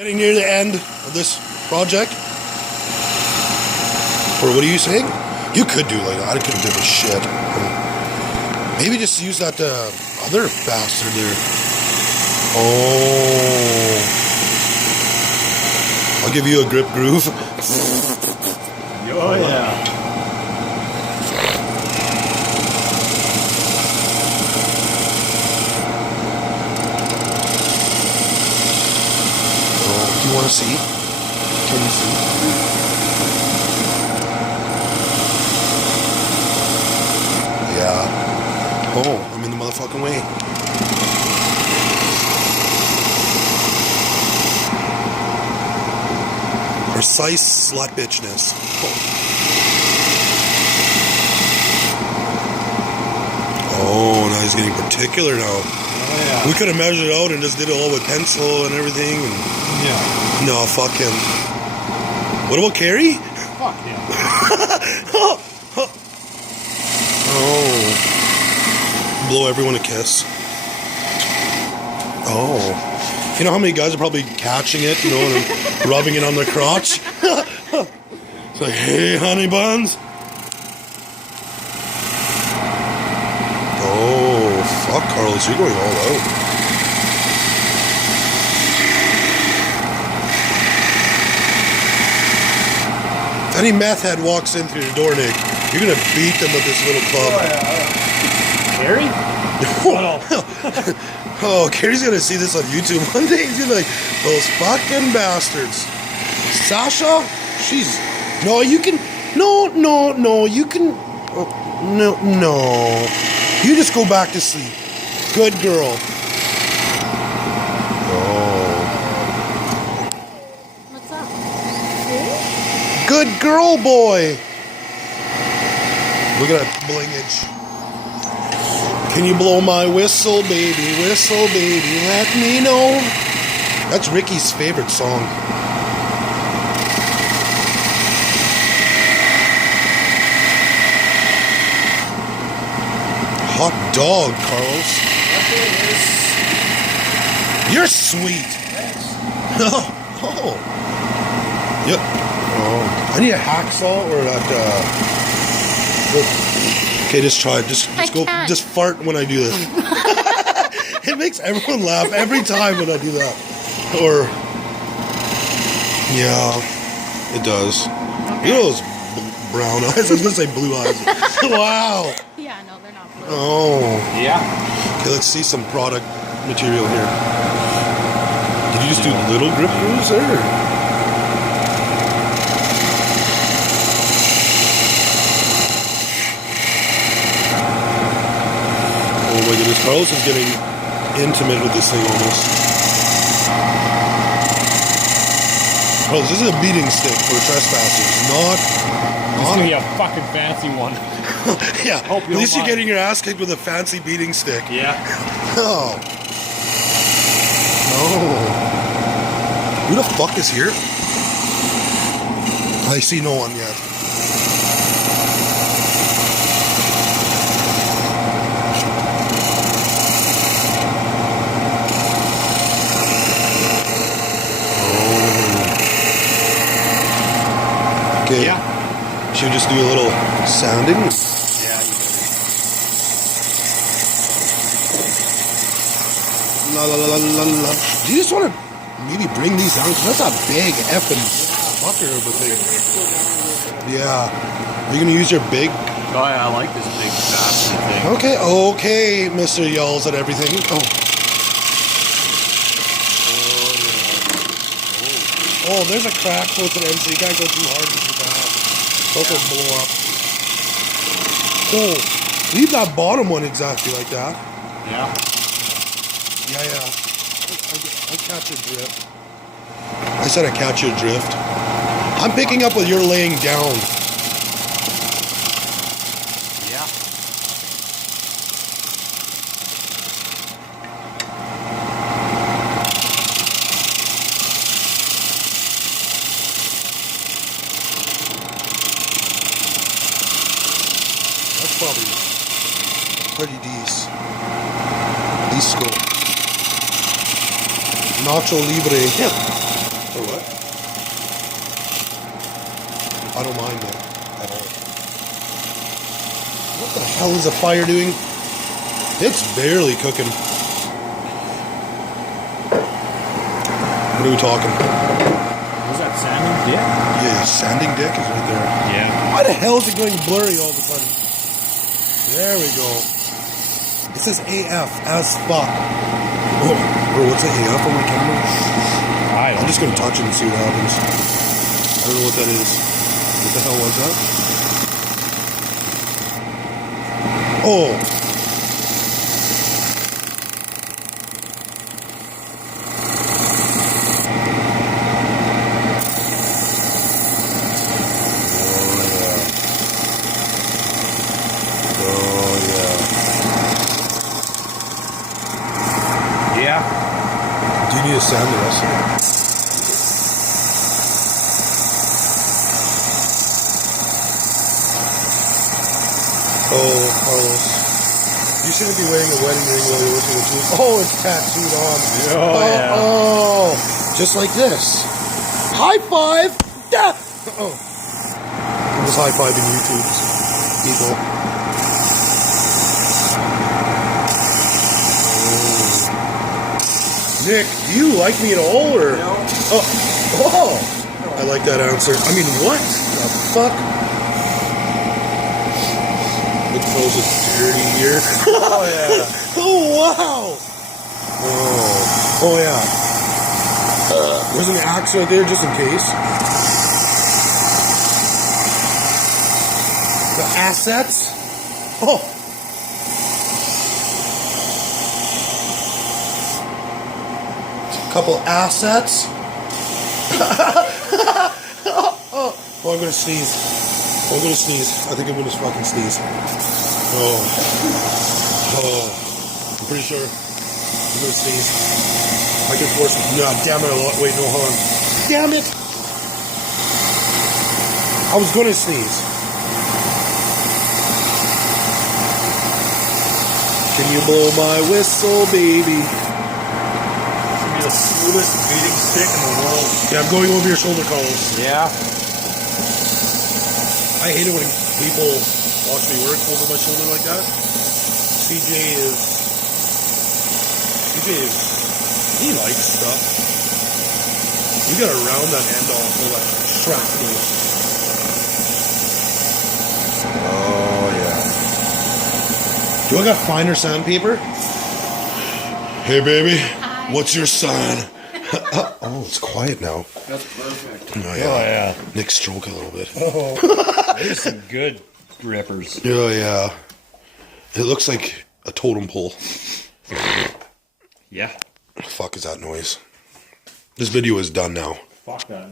Getting near the end of this project. Or what are you saying? You could do like that. I couldn't give a shit. Maybe just use that other bastard there. Oh. I'll give you a grip groove. Oh yeah. Do you want to see? Can you see? Yeah. Oh, I'm in the motherfucking way. Precise slut bitchness. Oh, now he's getting particular now. Oh, yeah. We could have measured it out and just did it all with pencil and everything. And Yeah. no, fuck him. What about Carrie? Fuck him. Oh. Blow everyone a kiss. Oh. You know how many guys are probably catching it, you know, and rubbing it on their crotch? It's like, hey, honey buns. Oh, fuck, Carlos, you're going all out. If any meth head walks in through the door, Nick, you're going to beat them with this little club. Oh, yeah. Harry? Oh, Carrie's going to see this on YouTube one day. He's going to be like, those fucking bastards. Sasha, she's... No, you can... No, you can... Oh, no. You just go back to sleep. Good girl. Oh. What's up? Good girl, boy. Look at that blingage. Can you blow my whistle, baby? Whistle, baby, let me know. That's Ricky's favorite song. Hot dog, Carlos. You're sweet. Oh. Yep. Oh. I need a hacksaw or that. Okay, just try it. Just go. Can't. Just fart when I do this. It makes everyone laugh every time when I do that. Or, yeah, it does. Okay. You know those brown eyes? I was gonna say blue eyes. Wow. Yeah, no, they're not blue. Oh. Yeah. Okay, let's see some product material here. Did you just do little grip grooves there? Oh my goodness, Carlos is getting intimate with this thing almost. Carlos, this is a beating stick for trespassers, It's gonna be a fucking fancy one. yeah, Hope you at least don't you're getting your ass kicked with a fancy beating stick. Yeah. Oh. Oh. Who the fuck is here? I see no one yet. Okay. Yeah. Should we just do a little sounding? Yeah, you La la la la la la. Do you just want to maybe bring these down? Because that's a big effing fucker of a thing. Yeah. Are you going to use your big? Oh yeah, I like this big bastard thing. Okay, Mr. Yells at everything. Oh, there's a crack with it, so you can't go too hard with that. Those will blow up. Oh, leave that bottom one exactly like that. Yeah. Yeah. I catch your drift. I said I catch your drift. I'm picking up what you're laying down. Yeah. That's probably pretty decent. Disco. Nacho Libre. I don't mind that at all. What the hell is the fire doing? It's barely cooking. What are we talking? Was that sanding dick? Yeah, sanding dick is right there. Yeah. Why the hell is it going blurry all of a sudden? There we go. It says AF as fuck. Oh, bro, what's the AF on my camera? I'm just gonna touch it and see what happens. I don't know what that is. What the hell was that? Oh. Yeah. Do you need to sand the rest of it? Oh, Carlos. You shouldn't be wearing a wedding ring while you're working with me. Oh, it's tattooed on. Oh, yeah. Oh, just like this. High five. Yeah. Oh. I'm just high fiving YouTube's people. Nick, do you like me at all, or? No. Oh, I like that answer. I mean, what the fuck? Look, clothes is dirty here. Oh, yeah. Oh, wow. Oh yeah. There's an axe right there, just in case. The assets. Oh. Couple assets. Oh, I'm gonna sneeze. Oh, I'm gonna sneeze. I think I'm gonna fucking sneeze. Oh. I'm pretty sure I'm gonna sneeze. I can force it. No, damn it. Wait, no, hold on. Damn it. I was gonna sneeze. Can you blow my whistle, baby? The smoothest beating stick in the world. Yeah, I'm going over your shoulder, Carlos. Yeah. I hate it when people watch me work over my shoulder like that. CJ he likes stuff. You gotta round that end off all that shrapnel. Oh, yeah. Do I got finer sandpaper? Hey, baby. What's your sign? Oh, it's quiet now. That's perfect. Oh, yeah. Nick, stroke a little bit. Oh, there's some good grippers. Oh, yeah. It looks like a totem pole. Yeah. The fuck is that noise? This video is done now. Fuck that.